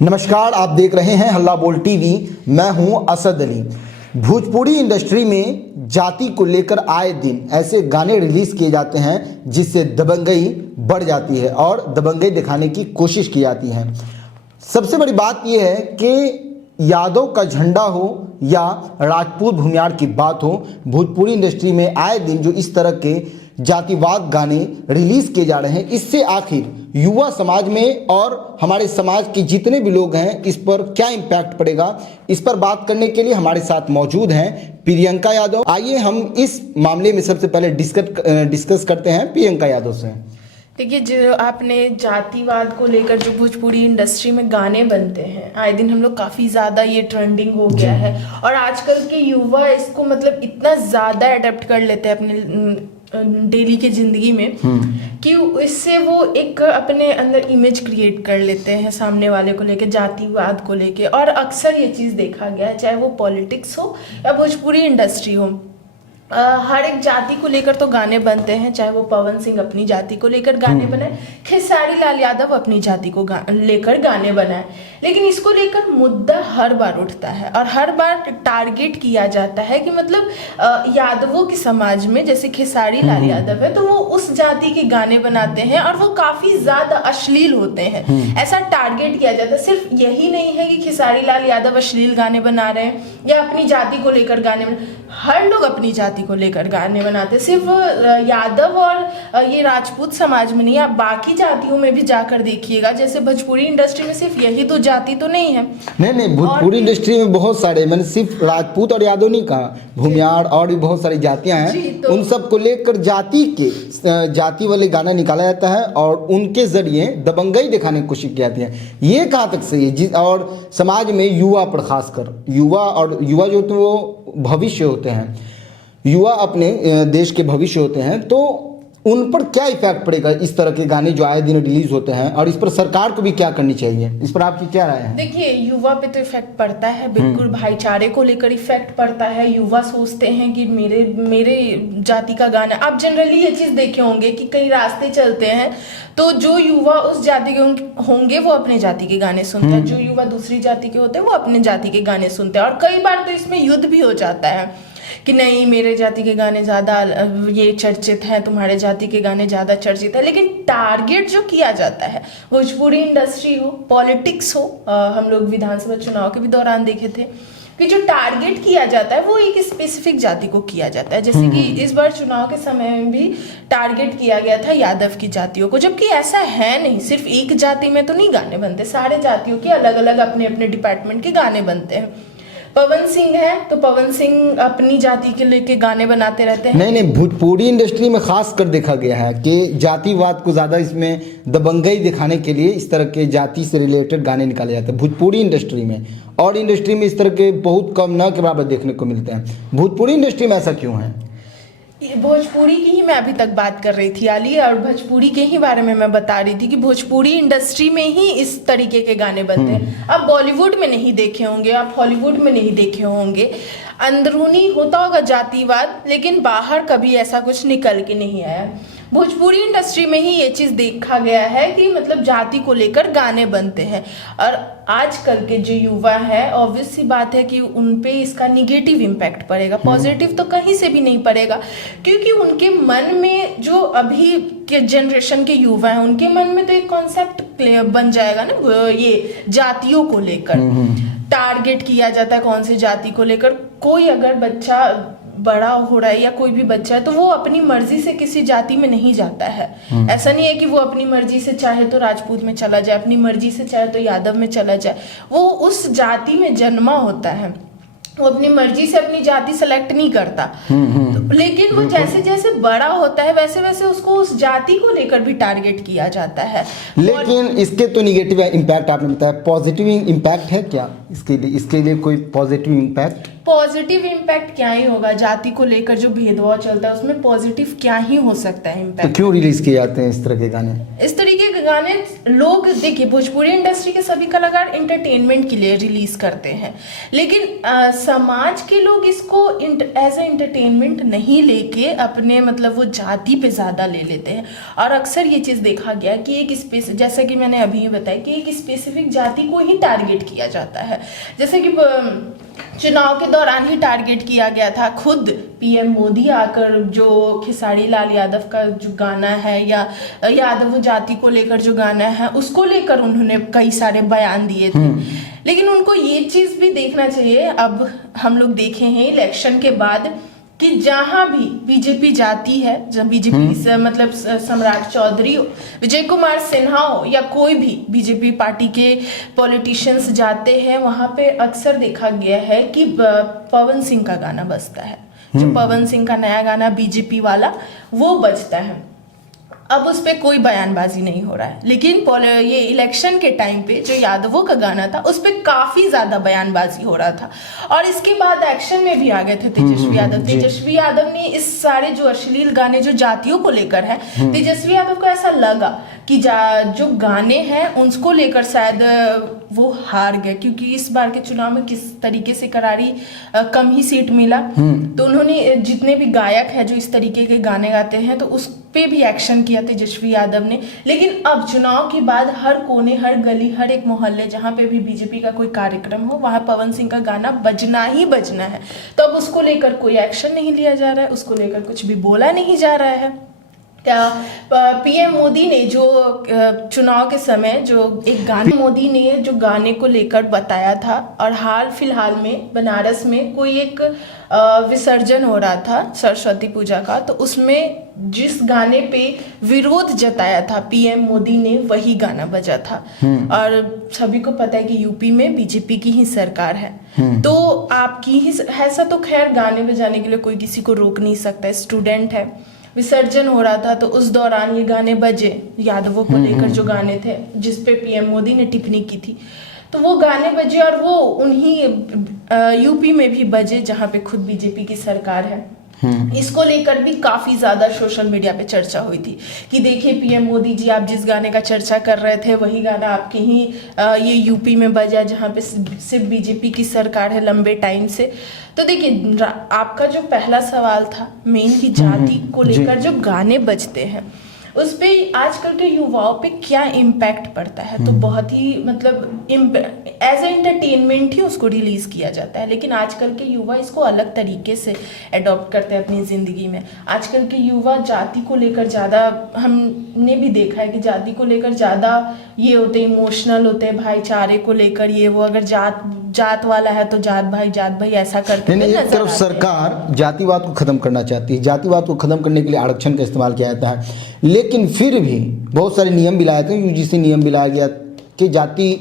नमस्कार, आप देख रहे हैं हल्ला बोल टीवी। मैं हूं असद अली। भोजपुरी इंडस्ट्री में जाति को लेकर आए दिन ऐसे गाने रिलीज किए जाते हैं जिससे दबंगई बढ़ जाती है और दबंगई दिखाने की कोशिश की जाती है। सबसे बड़ी बात यह है कि यादव का झंडा हो या राजपूत भूमियार की बात हो, भोजपुरी इंडस्ट्री में आए दिन जो इस तरह के जातिवाद गाने रिलीज किए जा रहे हैं, इससे आखिर युवा समाज में और हमारे समाज के जितने भी लोग हैं इस पर क्या इम्पैक्ट पड़ेगा, इस पर बात करने के लिए हमारे साथ मौजूद हैं प्रियंका यादव। आइए हम इस मामले में सबसे पहले डिस्कस करते हैं प्रियंका यादव से। देखिए, जो आपने जातिवाद को लेकर जो भोजपुरी इंडस्ट्री में गाने बनते हैं, आए दिन हम लोग काफ़ी ज़्यादा ये ट्रेंडिंग हो गया है और आजकल के युवा इसको मतलब इतना ज़्यादा अडेप्ट कर लेते हैं अपने डेली के ज़िंदगी में कि इससे वो एक अपने अंदर इमेज क्रिएट कर लेते हैं सामने वाले को लेके, जातिवाद को लेके। और अक्सर ये चीज़ देखा गया है, चाहे वो पॉलिटिक्स हो या भोजपुरी इंडस्ट्री हो, हर एक जाति को लेकर तो गाने बनते हैं। चाहे वो पवन सिंह अपनी जाति को लेकर गाने बनाए, खेसारी लाल यादव अपनी जाति को लेकर गाने बनाए, लेकिन इसको लेकर मुद्दा हर बार उठता है और हर बार टारगेट किया जाता है कि मतलब यादवों के समाज में जैसे खेसारी लाल यादव है तो वो उस जाति के गाने बनाते हैं और वो काफ़ी ज़्यादा अश्लील होते हैं, ऐसा टारगेट किया जाता है। सिर्फ यही नहीं है कि खेसारी लाल यादव अश्लील गाने बना रहे हैं या अपनी जाति को लेकर गाने हर लोग अपनी जाति को लेकर गाने बनाते, सिर्फ यादव और ये राजपूत समाज में नहीं, आप बाकी जातियों में भी जाकर देखिएगा। जैसे भोजपुरी इंडस्ट्री में सिर्फ यही दो जाति तो नहीं है। नहीं, भोजपुरी इंडस्ट्री में बहुत सारे, मैंने सिर्फ राजपूत और यादव नहीं कहा, भूमियार और भी बहुत सारी जातियां हैं, तो उन सब को लेकर जाति वाले गाना निकाला जाता है और उनके जरिए दबंगई दिखाने की कोशिश की जाती है। ये कहाँ तक सही है? और समाज में युवा पर खासकर युवा जो होते हैं वो भविष्य होते हैं, युवा अपने देश के भविष्य होते हैं, तो उन पर क्या इफेक्ट पड़ेगा इस तरह के गाने जो आए दिन रिलीज होते हैं, और इस पर सरकार को भी क्या करनी चाहिए? इस पर आपकी क्या राय है? देखिए, युवा पे तो इफेक्ट पड़ता है, बिल्कुल भाईचारे को लेकर इफेक्ट पड़ता है। युवा सोचते हैं कि मेरे जाति का गाना, आप जनरली ये चीज़ देखे होंगे कि कई रास्ते चलते हैं तो जो युवा उस जाति के होंगे वो अपने जाति के गाने सुनते हैं, जो युवा दूसरी जाति के होते हैं वो अपने जाति के गाने सुनते हैं। और कई बार तो इसमें युद्ध भी हो जाता है कि नहीं, मेरे जाति के गाने ज़्यादा ये चर्चित हैं, तुम्हारे जाति के गाने ज़्यादा चर्चित है। लेकिन टारगेट जो किया जाता है, भोजपुरी इंडस्ट्री हो, पॉलिटिक्स हो, हम लोग विधानसभा चुनाव के भी दौरान देखे थे कि जो टारगेट किया जाता है वो एक स्पेसिफिक जाति को किया जाता है। जैसे कि इस बार चुनाव के समय में भी टारगेट किया गया था यादव की जातियों को, जबकि ऐसा है नहीं। सिर्फ एक जाति में तो नहीं गाने बनते, सारे जातियों के अलग अलग अपने अपने डिपार्टमेंट के गाने बनते हैं। पवन सिंह है तो पवन सिंह अपनी जाति के लेके गाने बनाते रहते हैं। नहीं, भोजपुरी इंडस्ट्री में खास कर देखा गया है कि जातिवाद को ज़्यादा इसमें दबंगई दिखाने के लिए इस तरह के जाति से रिलेटेड गाने निकाले जाते हैं भोजपुरी इंडस्ट्री में, और इंडस्ट्री में इस तरह के बहुत कम न के बराबर देखने को मिलते हैं। भोजपुरी इंडस्ट्री में ऐसा क्यों है? भोजपुरी की ही मैं अभी तक बात कर रही थी अली, और भोजपुरी के ही बारे में मैं बता रही थी कि भोजपुरी इंडस्ट्री में ही इस तरीके के गाने बनते हैं। आप बॉलीवुड में नहीं देखे होंगे, आप हॉलीवुड में नहीं देखे होंगे, अंदरूनी होता होगा जातिवाद, लेकिन बाहर कभी ऐसा कुछ निकल के नहीं आया। भोजपुरी इंडस्ट्री में ही ये चीज़ देखा गया है कि मतलब जाति को लेकर गाने बनते हैं। और आजकल के जो युवा है, ऑब्वियस सी बात है कि उन पे इसका निगेटिव इम्पैक्ट पड़ेगा, पॉजिटिव तो कहीं से भी नहीं पड़ेगा, क्योंकि उनके मन में जो अभी के जनरेशन के युवा हैं उनके मन में तो एक कॉन्सेप्ट बन जाएगा ना, ये जातियों को लेकर टारगेट किया जाता है। कौन सी जाति को लेकर? कोई अगर बच्चा बड़ा हो रहा है या कोई भी बच्चा है तो वो अपनी मर्जी से किसी जाति में नहीं जाता है। ऐसा नहीं है कि वो अपनी मर्जी से चाहे तो राजपूत में चला जाए, अपनी मर्जी से चाहे तो यादव में चला जाए। वो उस जाति में जन्मा होता है, वो अपनी मर्जी से अपनी जाति सेलेक्ट नहीं करता। तो, लेकिन वो जैसे जैसे बड़ा होता है वैसे वैसे उसको उस जाति को लेकर भी टारगेट किया जाता है। लेकिन इसके तो निगेटिव इम्पैक्ट आपने बताया, पॉजिटिव इम्पैक्ट है क्या इसके लिए कोई पॉजिटिव इम्पैक्ट? पॉजिटिव इम्पैक्ट क्या ही होगा? जाति को लेकर जो भेदभाव चलता है उसमें पॉजिटिव क्या ही हो सकता है इम्पैक्ट? तो क्यों रिलीज किए जाते हैं इस तरह के गाने? इस तरीके के गाने लोग देखिए, भोजपुरी इंडस्ट्री के सभी कलाकार एंटरटेनमेंट के लिए रिलीज करते हैं, लेकिन समाज के लोग इसको एज ए एंटरटेनमेंट नहीं लेके अपने मतलब वो जाति पे ज़्यादा ले लेते हैं। और अक्सर ये चीज़ देखा गया कि एक जैसा कि मैंने अभी बताया कि एक स्पेसिफिक जाति को ही टारगेट किया जाता है। जैसे कि चुनाव के दौरान ही टारगेट किया गया था, खुद पीएम मोदी आकर जो खेसारी लाल यादव का जो गाना है या यादव जाति को लेकर जो गाना है उसको लेकर उन्होंने कई सारे बयान दिए थे। लेकिन उनको ये चीज़ भी देखना चाहिए, अब हम लोग देखे हैं इलेक्शन के बाद कि जहां भी बीजेपी जाती है, जब बीजेपी से मतलब सम्राट चौधरी हो, विजय कुमार सिन्हा हो या कोई भी बीजेपी पार्टी के पॉलिटिशियंस जाते हैं, वहां पे अक्सर देखा गया है कि पवन सिंह का गाना बजता है। जो पवन सिंह का नया गाना बीजेपी वाला वो बजता है। अब उस पर कोई बयानबाजी नहीं हो रहा है, लेकिन ये इलेक्शन के टाइम पे जो यादवों का गाना था उस पर काफ़ी ज़्यादा बयानबाजी हो रहा था और इसके बाद एक्शन में भी आ गए थे तेजस्वी यादव। तेजस्वी यादव ने इस सारे जो अश्लील गाने जो जातियों को लेकर है, तेजस्वी यादव को ऐसा लगा कि जो गाने हैं उनको लेकर शायद वो हार गए, क्योंकि इस बार के चुनाव में किस तरीके से करारी कम ही सीट मिला, तो उन्होंने जितने भी गायक हैं जो इस तरीके के गाने गाते हैं तो उस पे भी एक्शन किया तेजस्वी यादव ने। लेकिन अब चुनाव के बाद हर कोने, हर गली, हर एक मोहल्ले जहाँ पे भी बीजेपी का कोई कार्यक्रम हो वहाँ पवन सिंह का गाना बजना ही बजना है। तो अब उसको लेकर कोई एक्शन नहीं लिया जा रहा है, उसको लेकर कुछ भी बोला नहीं जा रहा है। पीएम मोदी ने जो चुनाव के समय जो एक गाने मोदी ने जो गाने को लेकर बताया था, और हाल फिलहाल में बनारस में कोई एक विसर्जन हो रहा था सरस्वती पूजा का, तो उसमें जिस गाने पे विरोध जताया था पीएम मोदी ने वही गाना बजा था। और सभी को पता है कि यूपी में बीजेपी की ही सरकार है, तो आपकी ही ऐसा तो खैर गाने बजाने के लिए कोई किसी को रोक नहीं सकता। स्टूडेंट है, विसर्जन हो रहा था तो उस दौरान ये गाने बजे, यादवों को लेकर जो गाने थे जिस पे पीएम मोदी ने टिप्पणी की थी, तो वो गाने बजे और वो उन्हीं यूपी में भी बजे जहाँ पे खुद बीजेपी की सरकार है। इसको लेकर भी काफी ज्यादा सोशल मीडिया पे चर्चा हुई थी कि देखिए पीएम मोदी जी, आप जिस गाने का चर्चा कर रहे थे वही गाना आपके ही ये यूपी में बजा जहाँ पे सिर्फ बीजेपी की सरकार है लंबे टाइम से। तो देखिए आपका जो पहला सवाल था मेन की जाति को लेकर जो गाने बजते हैं उस पे आजकल के युवाओं पे क्या इम्पैक्ट पड़ता है, तो बहुत ही मतलब एज ए एंटरटेनमेंट ही उसको रिलीज किया जाता है। लेकिन आजकल के युवा इसको अलग तरीके से अडॉप्ट करते हैं अपनी ज़िंदगी में। आजकल के युवा जाति को लेकर ज़्यादा, हमने भी देखा है कि जाति को लेकर ज़्यादा ये होते इमोशनल होते हैं, भाईचारे को लेकर ये वो, अगर जात वाला है तो जात भाई ऐसा करते हैं। एक तरफ सरकार जातिवाद को खत्म करना चाहती है, जातिवाद को खत्म करने के लिए आरक्षण का इस्तेमाल किया जाता है, लेकिन फिर भी बहुत सारे नियम भी लाए थे, यूजीसी नियम भी लाया गया कि जाति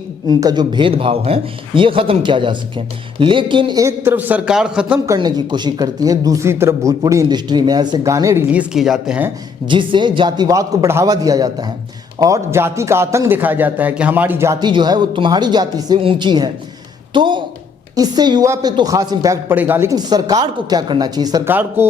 का जो भेदभाव है ये ख़त्म किया जा सके। लेकिन एक तरफ सरकार ख़त्म करने की कोशिश करती है, दूसरी तरफ भोजपुरी इंडस्ट्री में ऐसे गाने रिलीज़ किए जाते हैं जिससे जातिवाद को बढ़ावा दिया जाता है और जाति का आतंक दिखाया जाता है कि हमारी जाति जो है वो तुम्हारी जाति से ऊंची है। तो इससे युवा पे तो खास इम्पैक्ट पड़ेगा, लेकिन सरकार को क्या करना चाहिए? सरकार को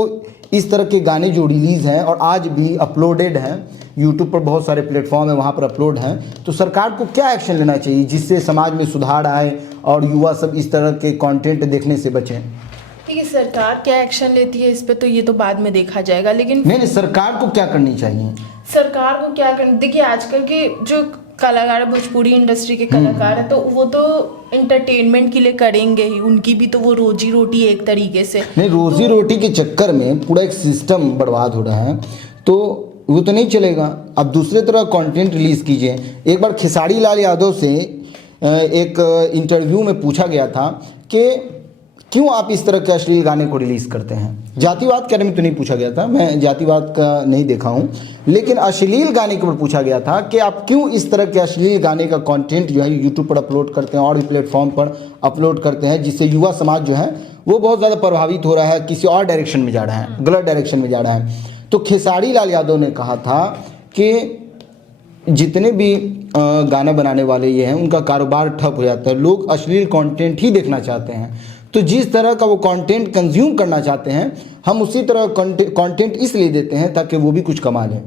इस तरह के गाने जो रिलीज़ हैं और आज भी अपलोडेड हैं, यूट्यूब पर बहुत सारे प्लेटफॉर्म है वहाँ पर अपलोड हैं, तो सरकार को क्या एक्शन लेना चाहिए जिससे समाज में सुधार आए और युवा सब इस तरह के कंटेंट देखने से बचें? ठीक है, सरकार क्या एक्शन लेती है इस पे तो ये तो बाद में देखा जाएगा, लेकिन नहीं, सरकार को क्या करनी चाहिए? सरकार को क्या करना, देखिए आजकल के जो कलाकार है, भोजपुरी इंडस्ट्री के कलाकार है, तो वो तो एंटरटेनमेंट के लिए करेंगे ही, उनकी भी तो वो रोजी रोटी एक तरीके से। नहीं, रोजी रोटी के चक्कर में पूरा एक सिस्टम बर्बाद हो रहा है, तो वो तो नहीं चलेगा। अब दूसरे तरह कंटेंट रिलीज़ कीजिए। एक बार खेसारी लाल यादव से एक इंटरव्यू में पूछा गया था कि क्यों आप इस तरह के अश्लील गाने को रिलीज़ करते हैं। जातिवाद के बारे में तो नहीं पूछा गया था, मैं जातिवाद का नहीं देखा हूँ, लेकिन अश्लील गाने के ऊपर पूछा गया था कि आप क्यों इस तरह के अश्लील गाने का कंटेंट जो है यूट्यूब पर अपलोड करते हैं और भी प्लेटफॉर्म पर अपलोड करते हैं, जिससे युवा समाज जो है वो बहुत ज़्यादा प्रभावित हो रहा है, किसी और डायरेक्शन में जा रहा है, गलत डायरेक्शन में जा रहा है। तो खेसारी लाल यादव ने कहा था कि जितने भी गाना बनाने वाले ये हैं उनका कारोबार ठप हो जाता है, लोग अश्लील कंटेंट ही देखना चाहते हैं। तो जिस तरह का वो कंटेंट कंज्यूम करना चाहते हैं हम उसी तरह कंटेंट इसलिए देते हैं ताकि वो भी कुछ कमा लें।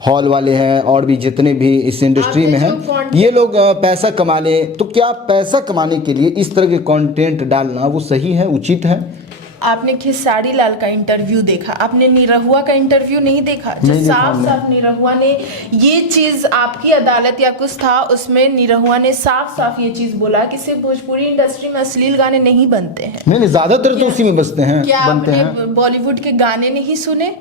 हॉल वाले हैं और भी जितने भी इस इंडस्ट्री आपने में हैं, जो content- ये लोग पैसा कमाने, तो क्या पैसा कमाने के लिए इस तरह के कंटेंट डालना वो सही है, उचित है? आपने खेसारी लाल का इंटरव्यू देखा, आपने निरहुआ का इंटरव्यू नहीं देखा? जो नहीं देखा साफ हमने। साफ निरहुआ ने ये चीज, आपकी अदालत या कुछ था उसमें, निरहुआ ने साफ साफ ये चीज बोला कि सिर्फ भोजपुरी इंडस्ट्री में अश्लील गाने नहीं बनते हैं। नहीं, ज्यादातर तो उसी में बसते हैं, क्या बनते हैं। आपने बॉलीवुड के गाने नहीं सुने?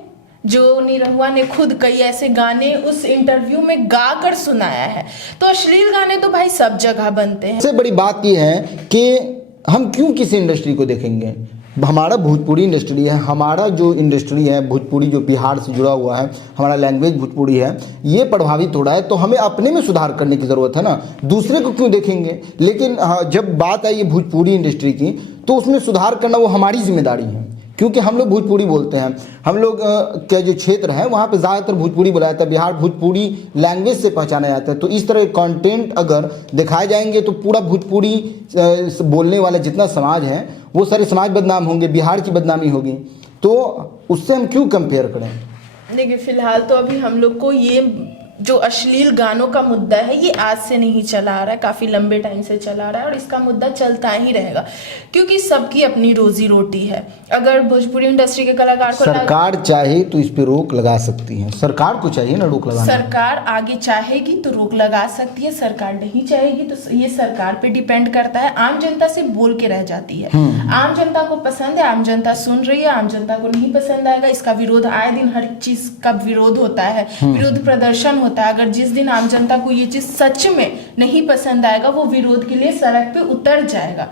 जो निरहुआ ने खुद कई ऐसे गाने उस इंटरव्यू में गा कर सुनाया है। तो अश्लील गाने तो भाई सब जगह बनते हैं। सबसे बड़ी बात यह है कि हम क्यों किसी इंडस्ट्री को देखेंगे? हमारा भोजपुरी इंडस्ट्री है, हमारा जो इंडस्ट्री है भोजपुरी, जो बिहार से जुड़ा हुआ है, हमारा लैंग्वेज भोजपुरी है, ये प्रभावित हो रहा है, तो हमें अपने में सुधार करने की ज़रूरत है ना, दूसरे को क्यों देखेंगे? लेकिन जब बात आई है भोजपुरी इंडस्ट्री की, तो उसमें सुधार करना वो हमारी जिम्मेदारी है, क्योंकि हम लोग भोजपुरी बोलते हैं। हम लोग का जो क्षेत्र है वहाँ पे ज़्यादातर भोजपुरी बोला जाता है, बिहार भोजपुरी लैंग्वेज से पहचाना जाता है। तो इस तरह के कंटेंट अगर दिखाए जाएंगे तो पूरा भोजपुरी बोलने वाला जितना समाज है वो सारे समाज बदनाम होंगे, बिहार की बदनामी होगी। तो उससे हम क्यों कंपेयर करें? देखिए, फिलहाल तो अभी हम लोग को ये जो अश्लील गानों का मुद्दा है ये आज से नहीं चला आ रहा है, काफ़ी लंबे टाइम से चला आ रहा है और इसका मुद्दा चलता ही रहेगा, क्योंकि सबकी अपनी रोजी रोटी है। अगर भोजपुरी इंडस्ट्री के कलाकार को सरकार चाहे तो इस पे रोक लगा सकती है, सरकार को चाहिए ना रोक लगाना। सरकार आगे चाहेगी तो रोक लगा सकती है, सरकार नहीं चाहेगी तो ये सरकार पे डिपेंड करता है। आम जनता से बोल के रह जाती है। आम जनता को पसंद है, आम जनता सुन रही है, आम जनता को नहीं पसंद आएगा, इसका विरोध आए दिन हर चीज का विरोध होता है, विरोध प्रदर्शन होता है। अगर जिस दिन आम जनता को ये चीज सच में नहीं पसंद आएगा वो विरोध के लिए सड़क पे उतर जाएगा,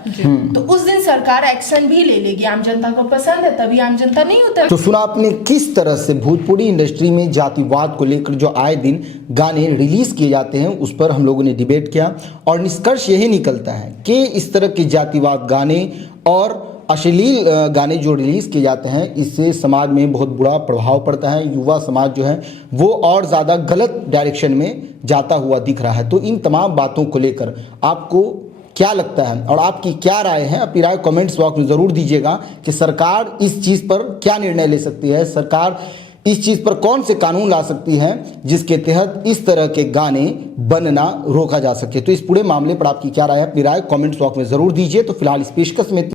तो उस दिन सरकार एक्शन भी ले लेगी। आम जनता को पसंद है तभी आम जनता नहीं उतर। तो सुना आपने किस तरह से भोजपुरी इंडस्ट्री में जातिवाद को लेकर जो आए दिन गाने रिलीज किए जाते हैं उस पर हम लोगों ने डिबेट किया और निष्कर्ष यही निकलता है कि इस तरह के जातिवाद गाने और अश्लील गाने जो रिलीज़ किए जाते हैं इससे समाज में बहुत बुरा प्रभाव पड़ता है। युवा समाज जो है वो और ज़्यादा गलत डायरेक्शन में जाता हुआ दिख रहा है। तो इन तमाम बातों को लेकर आपको क्या लगता है और आपकी क्या राय है? अपनी राय कमेंट्स बॉक्स में ज़रूर दीजिएगा कि सरकार इस चीज़ पर क्या निर्णय ले सकती है, सरकार इस चीज़ पर कौन से कानून ला सकती है जिसके तहत इस तरह के गाने बनना रोका जा सके। तो इस पूरे मामले पर आपकी क्या राय है? अपनी राय कमेंट्स बॉक्स में ज़रूर दीजिए। तो फिलहाल इस पेशकश में